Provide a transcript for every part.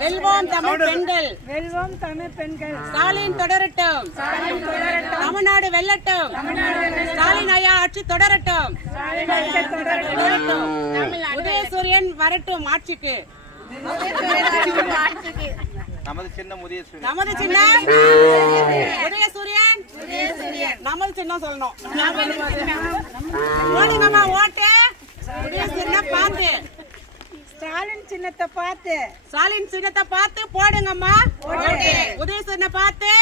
வெல்வோம் தமிழ் பெண்கள், வெல்வோம் தமிழ் பெண்கள். ஸ்டாலின் தொடரட்டும், தமிழ்நாடு வெல்லட்டும், ஸ்டாலின் ஐயா ஆட்சி தொடரட்டும், உதயசூரியன் வரட்டும் ஆட்சிக்கு. நமது சின்னம் உதயசூரியன், நமது சின்னம் உதயசூரியன், நமது சின்னம் சொல்லணும். ஓடுங்கம்மா ஓட்டு, உதயசூரியனை பார்த்து, ஸ்டாலின் சின்னத்தை பார்த்து, ஸ்டாலின் சின்னத்தை பார்த்து போடுங்கம்மா ஓட்டு. உதயசூரியனை பார்த்து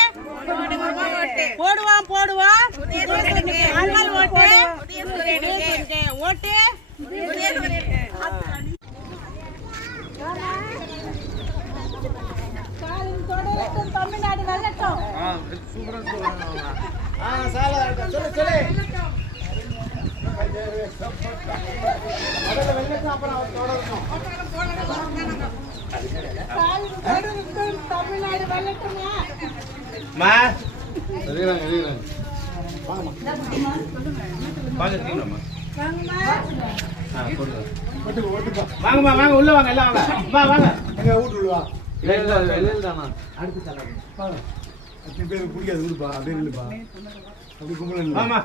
போடுவோம் போடுவோம். மக்கள் ஓட்டு உதயசூரியனுக்கு ஓட்டு. ஸ்டாலின் தொடரட்டும், தமிழ்நாடு வெல்லட்டும். தமிழ்நாடு வெல்லட்டுமா? வாங்கம்மா வாங்க உள்ள வாங்க எல்லாம் வாங்க வாங்க எங்க வீட்டு உள்ள வா. அடுத்து வாங்க. அத்தனை பேருக்கு பிடிக்காது விடுப்பா, அப்படியே இல்லப்பா. அப்படி கும்பல வாமா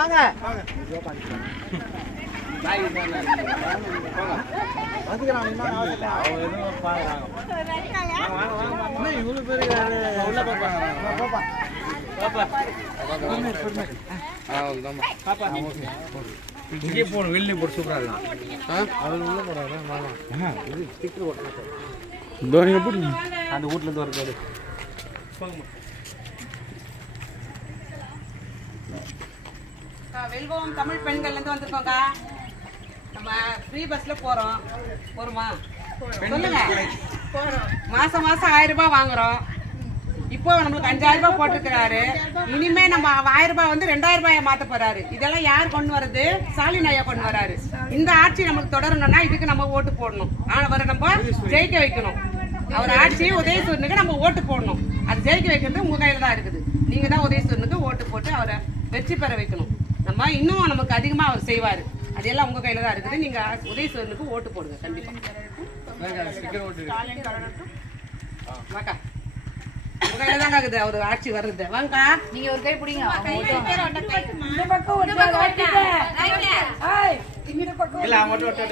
வாங்க இங்கே போன வெளியே போட்டு சூப்பரா இருக்கலாம். உள்ள போறாரு அந்த வீட்டுல இருந்து வருது. வெல்வோம் தமிழ் பெண்கள்ல இருந்து வந்திருக்கோங்க. நம்ம ஃப்ரீ பஸ்ல போறோம். போறோமா? சொல்லுங்க. மாசம் மாசம் 1000 ரூபாய் வாங்குறோம். இப்போ நம்மளுக்கு 5000 ரூபாய் போட்டுருக்காரு. இனிமே நம்ம 1000 ரூபாய் வந்து 2000 ரூபாயை மாத்த போறாரு. இதெல்லாம் யார் கொண்டு வர்றது? ஸ்டாலின் ஐயா கொண்டு வராரு. இந்த ஆட்சி நமக்கு தொடரணும்னா இதுக்கு நம்ம ஓட்டு போடணும். ஆனா வர நம்ம ஜெயிக்க வைக்கணும். அவர் ஆட்சி உதயசூரனுக்கு நம்ம ஓட்டு போடணும். அது ஜெயிக்க வைக்கிறது உங்க கையில தான் இருக்குது. நீங்க தான் உதயசூரனுக்கு ஓட்டு போட்டு அவரை வெற்றி பெற வைக்கணும். நம்ம இன்னும் நமக்கு அதிகமா அவர் செய்வாரு. அதெல்லாம் உங்க கையில தான் இருக்குது. நீங்க உதயசூரனுக்கு ஓட்டு போடுங்க கண்டிப்பா. வாக்கா உங்க கையில தான் இருக்குது அவர் ஆட்சி வர்றது. வாங்கக்கா நீங்க ஒரு கை பிடிங்க. இல்ல மட்டும் ஓட்டு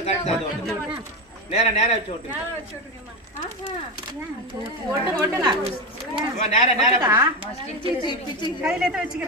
கரெக்டா நேரா நேரா வச்சு ஓட்டு ஓட்டுங்க நேரா நேரா கையில தான் வச்சுக்க.